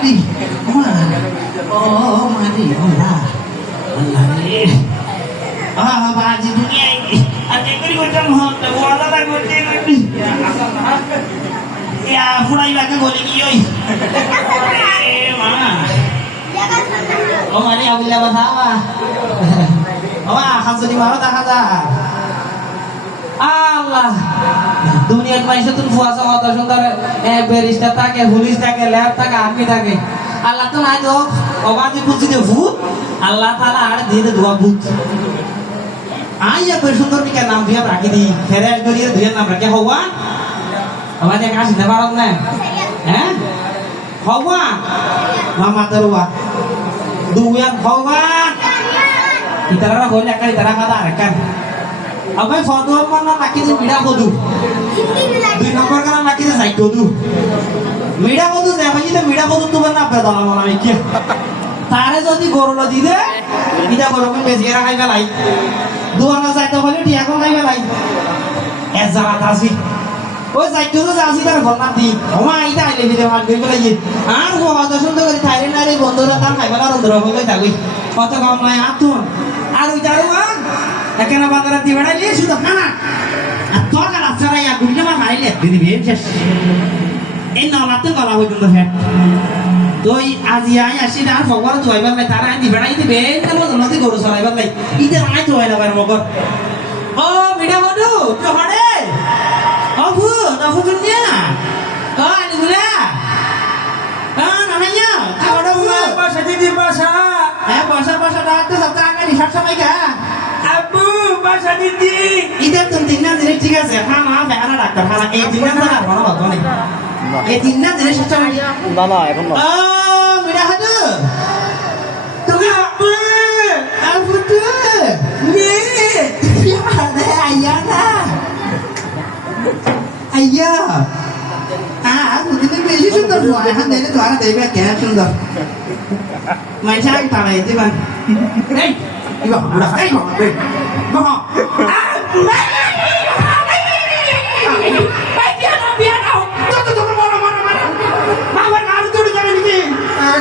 Mari. Oh, mari. Allah. Allah ni. Ah, baji dunia ini. Ada kiri macam hot. Wala lagi macam ni. Ya, pulai lagi boleh kioi. Mana? Oh, mari ambil apa sama? Oh, akan sedih banget tak? আল্লাহ দুনিয়ার মানুষের তো ফুয়াশা কত সুন্দর barrister থাকে police থাকে lab থাকে army থাকে আল্লাহ তো নাই তো অবাধে বুঝছি যে ভূত আল্লাহ তাআলা আর দিয়ে দে দোয়া ভূত আইয়া বেশ সুন্দর নিকে নাম দিয়ে রাখি দি ফেরেশ করিয়ে দুইয়ের নাম রাখে হওয়া আমাদের কাছে না পারো না হ্যাঁ হওয়া মামা তরুয়া দুইয়ের হওয়া ইতারা হইলে একটা ইতারা কাদা আরেকটা Abai foto mana laki tu mira kodu. Dui nomor kan laki tu sai kodu. Mira kodu deh, macam itu mira kodu tu mana apa dalam mana ikut. Tare jadi gorola di deh, kita gorokan beziera kai belai. Dua anak saya tu boleh dia kau kai belai. Ezra tasih. Oh sai kodu jasih tar format di. Oma ita ile video mat kai belai. Ar gua ada sudah kali Thailand nari bondora tan kai belai bondora boleh jago. Foto kamu lai atun. Aru jaru kan. Karena bakaran di mana dia sudah mana? Atau kalau cara yang gurihnya mah hari lihat di biasa. Ini nama tu kalau hujan tu है. तो Asia ya sih dah forward tu ibarat metara di mana itu biasa kalau nanti gurus orang ibarat lagi. Itu mana tu ibarat baru mogor. Oh, beda bodu, tu hari. Oh bu, dah hujannya. Oh, ini gula. Ah, namanya. Kau ada bu. Bahasa di bahasa. Bahasa dah tu satu angin di sana sampai ke? Abu bahasa di. Itu tuntingnya jadi tiga sih. Hana, behana dokter. Hana, tinnya sana mana betul ni? Tinnya jadi siapa? না এখন না Oh, mudah ada. Tunggu apa? Apa tu? Ni. Ya ada ayah lah. Ayah. Aku ni beli sudah dua. Hana ni dua ada ibu kaya sudah. Macam apa itu kan? Hey. Ibu, udah, ibu, ibu,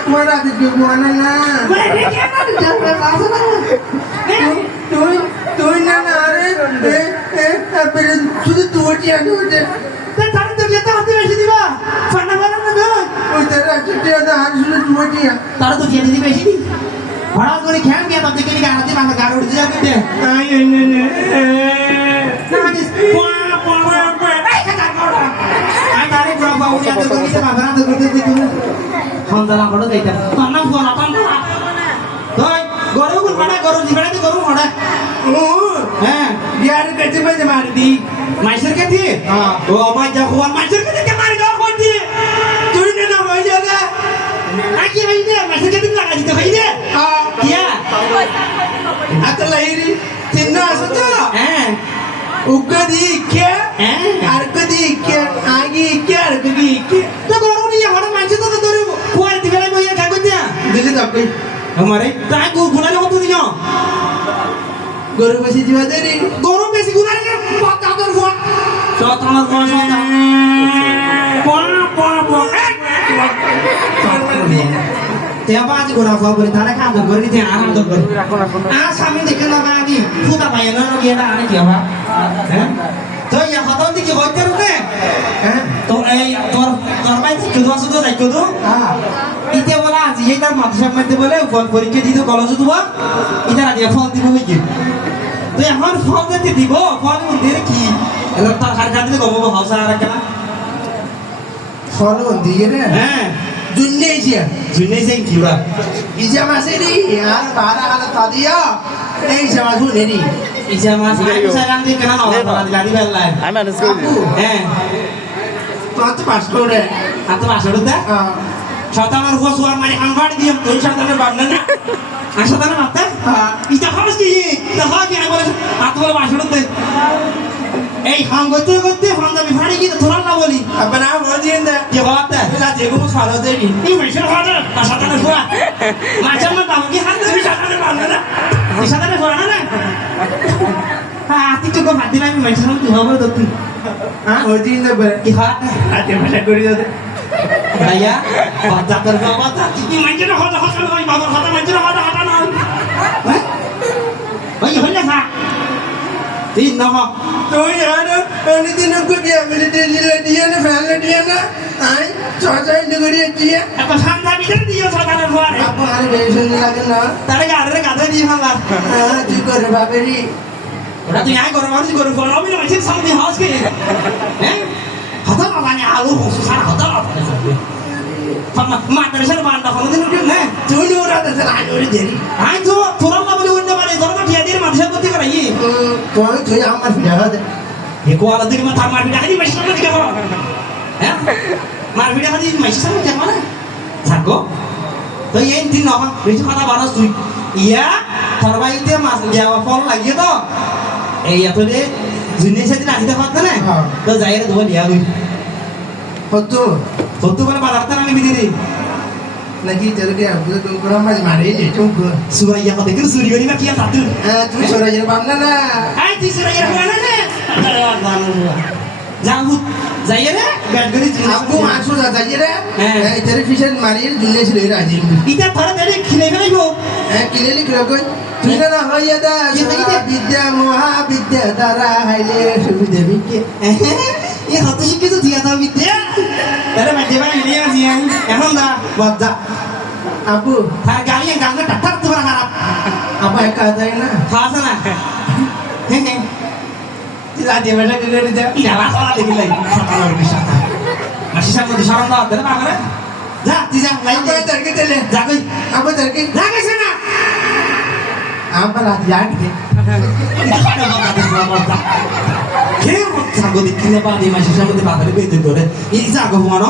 Kuara di kuara na. Tuh na nare. Tapi sudah tua dia ni. Tahu tu dia tahu tu macam ni bah. Fana fana mana? Oh, terus dia dah harus sudah tua dia. Tahu tu dia ni macam ni. Orang tu ni kaya dia tapi kini kan nanti masa garu dia gitu. Ay, ne. Nanti wah. Eh kata kau dah. Ay tarik berapa usia tu kau bisa makan tu kau tu. Honda lah kalau kita. Tanam kau apa tu? Doi, garu pun mana garu di mana tu garu mana? Oh, dia ada kerja macam mana di? Maisir ke dia? Oh, macam kawan maisir ke dia kemari kau kau dia? Tuh ni nama dia lah. Aki ini maisir ke dia nak jadi tu ini? Iya. Atau lahir tina saja. Uga di ikya, arka di ikya, agi ikya, arka di ikya. तो गौरव नहीं है हमारा मानसिक तो तोरे कुआर दिखला में ये क्या करते हैं Dili tak kau? हमारे ताई को गुना लोग तो नहीं हो Guru masih jiwa dari. गौरव बेसी गुना नहीं बहुत ज्यादा हुआ सोताना पा Tiap aja gua rasa beri tanah kan tuh beri dia anak tuh beri. Sami dikena lagi, futa bayar nol dia dah ani tiap. Tuh yang kata nanti kita hotel deh. Tuh tor main kedua sudah naik kedua. Itu bola aja, ini tar mati siapa itu boleh phone beri ke itu kalau sudah bang, itu ada phone di bawah gitu. Tuh yang harus phone nanti di bawah, phone itu dia ki. Kalau tar harga itu kau mau house ada kan? Follow dia ni. Indonesia. Indonesia yang kira. Ija masih ni, ya. Para anak tadi ya. Ija masuk ni. Ija masih. Aku sayang dia kena orang orang di lari belai. আমি manage করে দিই Tuan tu pastor deh. Atau masuk tu tak? Syaitan ruas suar mari angkat dia. Tuh syaitan bangun na. Syaitan mata? Ija harus ki. Ija harus ki. Atau kalau masuk tu. এই হাম করতে করতে ফান্দাবি ফাড়ি কি তোরা না বলি Apa nama dia ni? যে বাবা Lah dia pun follow dia ni. এই মেশিন ফাড়া সাতানে ফুয়া মাঝে মধ্যে বাবু কি হাত ধরে সাতানে বাঁধে না সাতানে ফুয়া না হ্যাঁ তুই তো ভাত দিলাম মেশিন তুই হবে তো তুই Oh dia ni ber. কি হাত Ada macam kau dia. ভাইয়া বাচ্চা করবে বাচ্চা কি মাইছে না হতা হতা নয় বাবার হতা মাইছে না হতা হতা নয় হ্যাঁ ওই হইলে খা তিন নহ তুই আর অনেকদিন দিয়া মেরে দিয়ে না ফেলে দিয়ে না আই চাচাই নগরিয়ে দিয়ে এত ঠান্ডা ভিতরে দিও সকালের পর আপু আর বেশন লাগে না তারে গাড়িতে গাধা দিয়ে ফেললাম তুই করে বাবেরি ওটা তুই আয় করো মানুষ করো ফোন আমি মাইছে সামনে হাউস কে হ্যাঁ হতা বাবানি আলু হসু সারা হতা বাবানি মাদ্রাসার বান্ডা কোনদিন উঠে না তুই ওরা দেশে আই ওরে দেরি আই তো তোরা না বলে উঠতে পারে তোরা ঠিয়া দিয়ে মাদ্রাসা করতে করাই তুই আমার ভিড়া দে এ কোয়ালা দিকে মাথা মারবি না হাজি মাইছে সামনে দিকে হ্যাঁ মারবি না হাজি মাইছে সামনে দেখো না থাকো তো এই দিন নহ বেশি কথা বারস তুই ইয়া থরবাইতে মাছ দেওয়া ফল লাগিয়ে তো এই এত যে জিনিস সেদিন আসতে পারতো না তো যাই রে তোমার লিয়া তুই কত কত করে বাজারটা আমি বিদিনি নাকি তেলকে আপনি তো করে মাঝ মারে যে চুপ সুরাইয়া কথা দেখি চুরি করি বা কি আর তুই তুই সরাই যাবে না না আই তুই সুরাইয়া না না যাবু যাই রে ব্যাট করে আপু মাছও যাই রে এই তেরে ফিশন মারি জুনে ছিল রাজি ইটা ধরে দেরি খিলে ফেলাইবো কিনে লিখ রাখো তুই না হইয়া দা বিদ্যা মহাবিদ্যা দ্বারা হাইলে সুবিধা বিকে এ হত শিক্ষিত দিয়া দাও বিদ্যা তাহলে মাঝে ভাই নিয়ে আসি এখন দা বজ্জা আপু আর গাড়ি গাঙ্গে টাটা তোমার খারাপ আপা একা যায় না খাস না রাজি বেটা করে দে ইয়ালা সালা দেখি লাই সাতানোর বিষয় মাসি সামনে দি সরম দাও দেন বাবারে যা তুই যা লাই আপা তারকে চলে যা কই আপা তারকে লাগাইছে না আপা রাত জাগে খেয়ে সাগো দি কিনে পা দি মাসি সামনে বাবারে বেঁধে ধরে এই জাগো হুমানো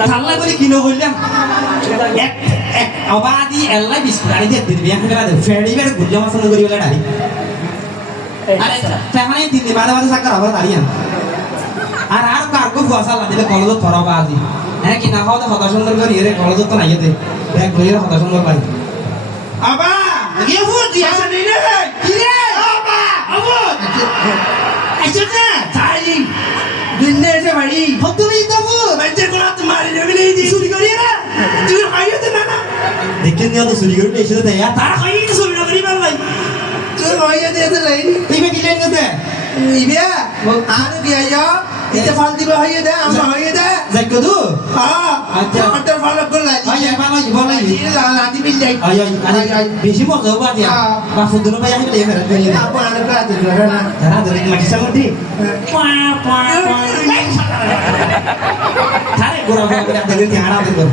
ঠাল্লা করে কিলো হইলাম এক এক অবাদি এল্লাই বিস্কুট আনি দিয়ে দিবি এখন বেলা ফেড়ি বেড়ে গুজা মাসানো করি বলে ডালি আরে ফ্যামিলি দিন বাদে বাদে সাকার আবার দাঁড়িয়ে আর কারকো ফুয়াশা দিলে কলেজ থরবা আজি হ্যাঁ কি না খাওয়া হতা সুন্দর করি রে কলেজ তো নাই দে ব্যাগ বইয়ের হতা সুন্দর পাই আবা ইয়ে ফুট দিয়া নেই রে কি রে বাবা আবু আইছো না তাই দিনে এসে বাড়ি হতুলি তবু বাচ্চা কোলা তোমার যাবে নেই দি চুরি করি রে তুই খাইও তো না দেখেন নিয়ে তো চুরি করি এসে দেয় তার খাই চুরি না করি পারলাই তুই হইয়া দিয়ে তো লাইন তুই কি লেন গতে ইবিয়া আর কি আইয়া ইতে ফল দিবা হইয়া দে আমরা হইয়া দে যাই কদু হ্যাঁ আচ্ছা আটার ফল কর লাই আই আই ভালো ভালো লাদি বিল যাই আই আই বেশি মজা হবা দিয়া বা ফুদুনো ভাই আমি লে ফেরত কই আপু আনে কাজ করে না তারা ধরে মাটি সামনে পা পা তারে গোরা গোরা করে ধরে ধ্যান আদর কর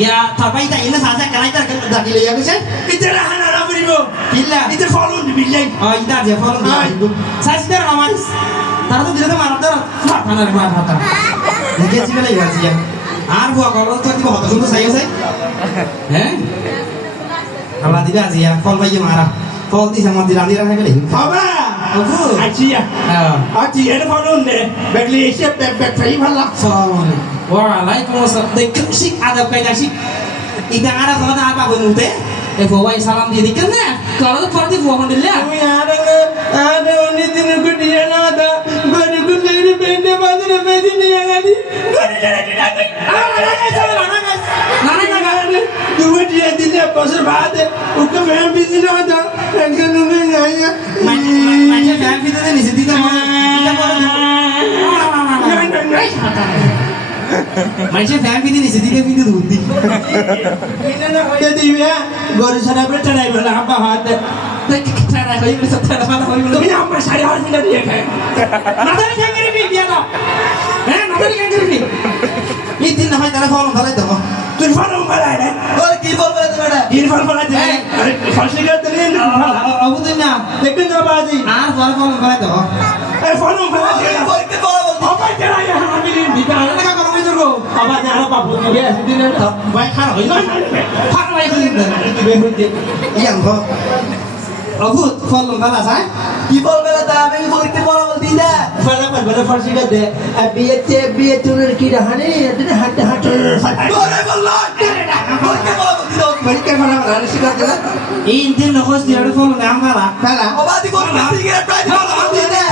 ইয়া তাপাই তা ইনা সাজা কালাই তার দাকি লইয়া গেছে ইতে হানা না বলিব ইল্লা ইতে ফল বিল যাই ইতা যে ফলন দিয়া সাইজদার আমারিস তারা তো দিলে মারার দর ফাটানার মার ফাটা দেখেছি বলে ইয়াছি আর বুয়া করো তো দিব হত সুন্দর সাই আছে হ্যাঁ আল্লাহ দিলে আজি ফল পাইয়ে মারা ফল দিছে আমার দিলা দিরা গেলে বাবা ওগো আচ্ছা হ্যাঁ আচ্ছা এর ফলন দে বেগলি এসে বেগ ফাই ভালো আসসালামু আলাইকুম ওয়া আলাইকুম আসসালাম দেখো শিক আদব কায়দা শিক ইটা আরা কথা আর পাবো নুতে এ ফওয়াই সালাম দিয়ে দিকেন না কলো তো ফরদি ফোন দিলে তুমি আর অনেক দিন কো দিয়ে না দা গরি কো লেরে বেন্ডে বাজারে বেদি নিয়ে গেলি গরি লেরে না কই তুমি দিয়ে দিলে বছর বাদ ওকে मैं बिजी ना था टेंशन में नहीं है মানে ফ্যান ফিতে নিচে দিতে মানে ফ্যান ফিতে নিচে দিতে ফিতে দুধ इन्होंने होया दिव्या गौरी सारा पे चढ़ाई वाला हम बाहर थे তারা হই বলে সব তারা মাথা হই বলে তুমি আমার সাড়ে 8 মিনিট দিয়ে খায় মাথায় কেন করবি বিয়া দাও হ্যাঁ মাথায় কেন করবি এই দিন না হয় তারা ফল ফলাই দাও তুই ফলন ফলাই রে ওর কি ফল ফলাই দেবে এটা ইন ফল ফলাই দে আরে ফাঁসি করতে রে অবু তুই না দেখুন না বাজি আর ফল ফলাই দাও এই ফলন ফলাই দে কি ফল বল আবার চড়াই আমি দিতে আর টাকা কম হই যাবো আবার যারা বাবু দিবে দিলে ভাই খারাপ হই না খারাপ হই গেল ইয়াং গো অবু ফল ফলা যায় কি বলবে না আমি বলতে বলা বলতি না ফলা বলে ফাঁসি করতে বিয়ে চুরের কি রাহানে এদিকে হাঁটতে হাঁটতে ওরে বললো বলতে বলা বলতি দাও পরীক্ষা ফলা বলা শিখাতে না এই দিন নখস দিয়ে ফল নাম ফলা ফলা অবাদি করে না সিগারেট প্রাইজ বলা বলতি না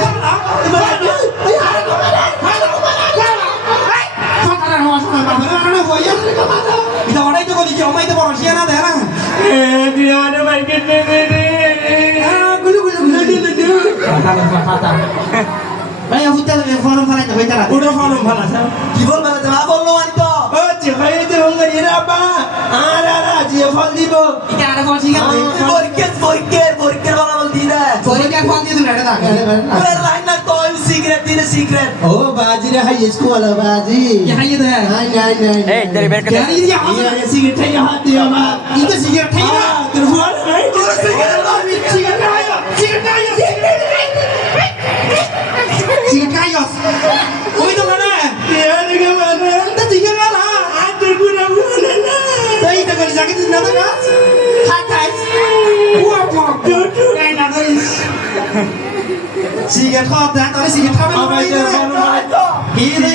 কথাটা হওয়া কইয়া এটা ওটাই তো বলি কি অমাইতে বড় শিয়া না দেয় না Gimana makin ini? গুলু গুলু গুলু কথা ভাই হুতে ফোন ফলাইতে হইতা না Udah malam malas. কি বলবে না বললো আমি তো Oh, cewek itu enggak ini apa? Ada dia fal di bo. এটা আরে ফোন শিখা দে বরকের বাবা বলতি না পরীক্ষা ফোন দিয়ে দিলে এটা দেখ ওরে লাইন না তো সিগারেট দিনে সিগারেট ও বাজি রে হাই স্কুল वाला বাজি ইহাই দে নাই নাই নাই এই তেরি বের কেন এই যে আমাদের Iya, sigaret aja hati ya, Pak. itu sigaret খাই না Terusan, sigaret lagi, sigaret ayo, sigaret ayo, sigaret. sigaret খাই ওই তো না Dia di mana? তা sigaret না Ada guna-guna. এই তো করে জায়গা দিন না তো না খাই খাই ওয়া ওয়া এই না তো sigaret খাওয়া তা তো sigaret খাবে না Apa aja, কি রে